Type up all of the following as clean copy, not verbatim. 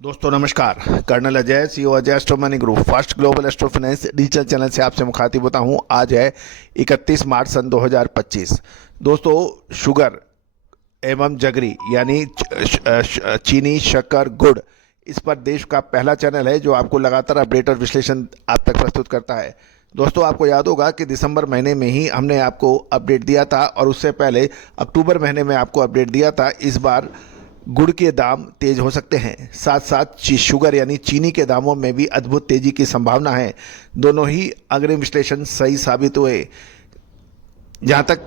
दोस्तों नमस्कार। Colonel Ajay, CEO Ajay astro money group first global astro finance digital channel से आपसे मुखातिब होता हूं। आज है 31 मार्च सन 2025। दोस्तों, शुगर एवं जगरी यानी चीनी, शक्कर, गुड़, इस पर देश का पहला चैनल है जो आपको लगातार अपडेट और विश्लेषण आप तक प्रस्तुत करता है। दोस्तों, आपको याद होगा कि दिसंबर महीने में ही हमने आपको अपडेट दिया था और उससे पहले अक्टूबर महीने में आपको अपडेट दिया था। इस बार गुड़ के दाम तेज हो सकते हैं, साथ साथ शुगर यानी चीनी के दामों में भी अद्भुत तेजी की संभावना है। दोनों ही अग्रिम विश्लेषण सही साबित हुए। जहाँ तक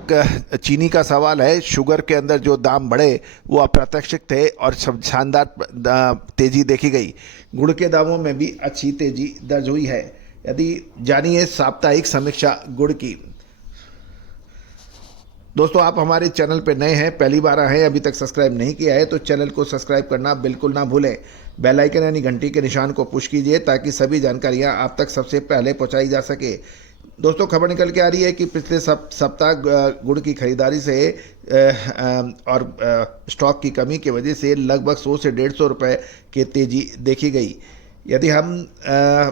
चीनी का सवाल है, शुगर के अंदर जो दाम बढ़े वो अप्रत्याशित थे और शानदार तेजी देखी गई। गुड़ के दामों में भी अच्छी तेजी दर्ज हुई है। यदि जानिए साप्ताहिक समीक्षा गुड़ की। दोस्तों, आप हमारे चैनल पर नए हैं, पहली बार आए हैं, अभी तक सब्सक्राइब नहीं किया है तो चैनल को सब्सक्राइब करना बिल्कुल ना भूलें। बेल आइकन यानी घंटी के निशान को पुश कीजिए ताकि सभी जानकारियां आप तक सबसे पहले पहुंचाई जा सके। दोस्तों, खबर निकल के आ रही है कि पिछले सप्ताह गुड़ की खरीदारी से और स्टॉक की कमी की वजह से लगभग 100 से 150 रुपये की तेज़ी देखी गई। यदि हम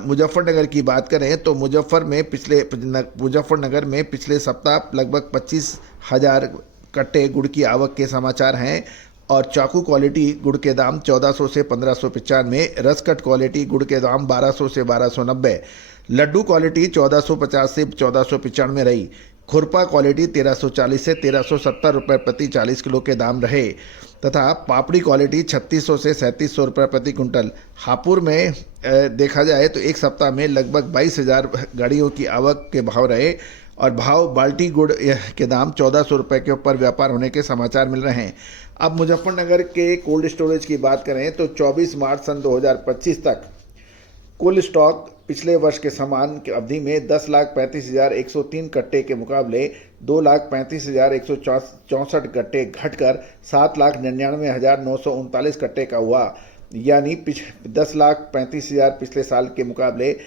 मुजफ्फरनगर की बात करें तो मुजफ्फरनगर में पिछले सप्ताह लगभग 25,000 कट्टे गुड़ की आवक के समाचार हैं और चाकू क्वालिटी गुड़ के दाम 1400 से 1595, रसकट क्वालिटी गुड़ के दाम 1200 से 1290, लड्डू क्वालिटी 1450 से 1495 रही। खुरपा क्वालिटी 1340 से 1370 रुपये प्रति 40 किलो के दाम रहे तथा पापड़ी क्वालिटी 3600 से 3700 रुपये प्रति कुंटल। हापुड़ में देखा जाए तो एक सप्ताह में लगभग 22,000 गाड़ियों की आवक के भाव रहे और बाल्टी गुड़ के दाम 1400 रुपये के ऊपर व्यापार होने के समाचार मिल रहे हैं। अब मुजफ्फरनगर के कोल्ड स्टोरेज की बात करें तो 24 मार्च सन 2025 तक कुल स्टॉक पिछले वर्ष के समान अवधि में 10,35,103 कट्टे के मुकाबले 2,35,164 कट्टे घटकर 7,99,939 कट्टे का हुआ। यानी 10,35,000 पिछले साल के मुकाबले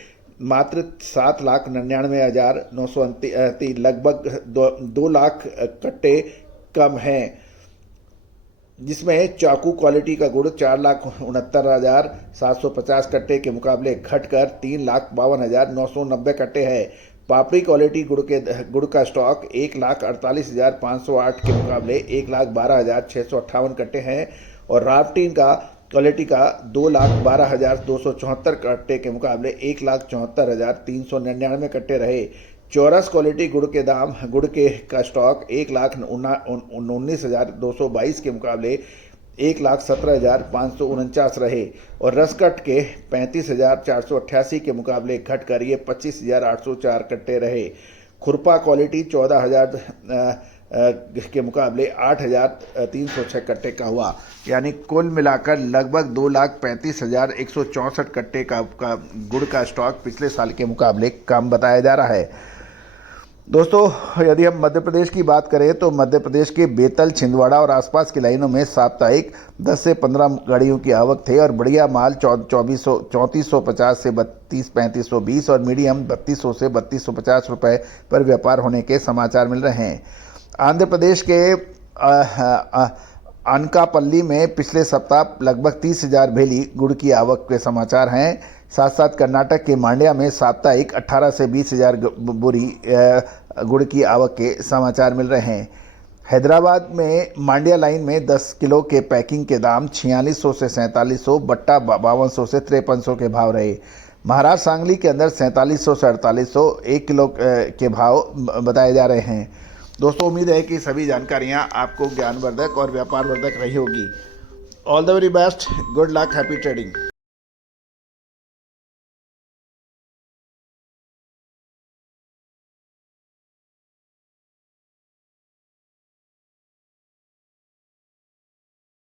मात्र 7,99,939, लगभग 2 लाख कट्टे कम हैं, जिसमें चाकू क्वालिटी का गुड़ 4,69,750 कट्टे के मुकाबले घटकर 3,52,990 कट्टे है। पापड़ी क्वालिटी गुड़ का स्टॉक 1,48,508 के मुकाबले 1,12,658 कट्टे हैं और रावटीन का क्वालिटी का 2,12,274 कट्टे के मुकाबले 1,74,399 कट्टे रहे। चौरस क्वालिटी गुड़ का स्टॉक 1,19,222 के मुकाबले 1,17,549 रहे और रसकट के 35,488 के मुकाबले घटकर ये 25,804 कट्टे रहे। खुरपा क्वालिटी 14,000 के मुकाबले 8,306 कट्टे का हुआ। यानी कुल मिलाकर लगभग 2,35,164 कट्टे का गुड़ का स्टॉक पिछले साल के मुकाबले कम बताया जा रहा है। दोस्तों, यदि हम मध्य प्रदेश की बात करें तो मध्य प्रदेश के बेतल, छिंदवाड़ा और आसपास की लाइनों में साप्ताहिक 10 से 15 गाड़ियों की आवक थे और बढ़िया माल 3450 से 3520 और मीडियम 3200 से 3250 रुपये पर व्यापार होने के समाचार मिल रहे हैं। आंध्र प्रदेश के अनकापल्ली में पिछले सप्ताह लगभग 30,000 भेली गुड़ की आवक के समाचार हैं। साथ साथ कर्नाटक के मांड्या में साप्ताहिक 18 से 20,000 बोरी गुड़ की आवक के समाचार मिल रहे हैं। हैदराबाद में मांड्या लाइन में 10 किलो के पैकिंग के दाम 4600 से 4700, बट्टा 5200 से 5300 के भाव रहे। महाराष्ट्र सांगली के अंदर 4700 से 4800 1 किलो के भाव बताए जा रहे हैं। दोस्तों, उम्मीद है कि सभी जानकारियां आपको ज्ञानवर्धक और व्यापारवर्धक रही होगी। All the very best, good luck, happy trading.